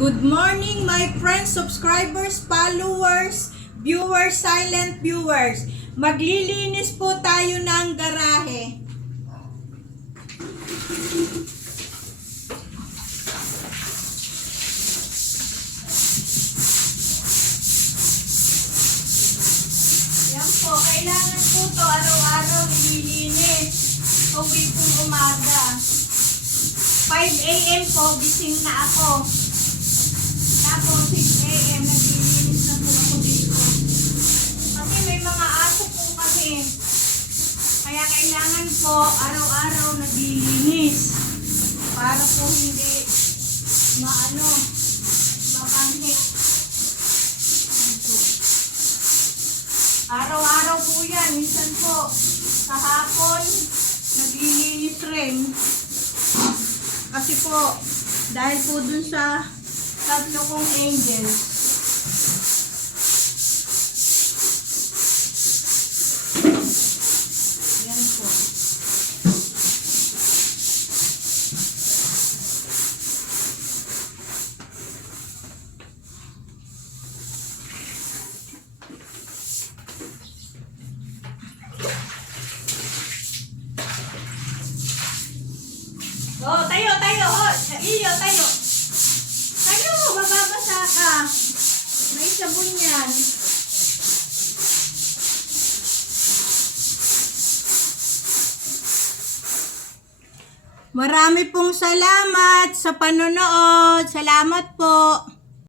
Good morning my friends, subscribers, followers, viewers, silent viewers. Maglilinis po tayo ng garahe. Yan po, kailangan po to araw-araw nililinis. Uwi pong umaga. 5 AM po, gising na ako. Tapos 6 AM, naglilinis na po ako dito. Kasi may mga aso po kasi. Kaya kailangan po araw-araw naglilinis. Para po hindi mapanghi. Araw-araw po yan. Minsan po sa hapon, naglilinis rin. Kasi po, dahil po dun sa tatlo kong angels. Yan po. Oh, tayo. Oh, iyo, tayo. Tayo, mababasa ka. May sabon yan. Marami pong salamat sa panonood. Salamat po.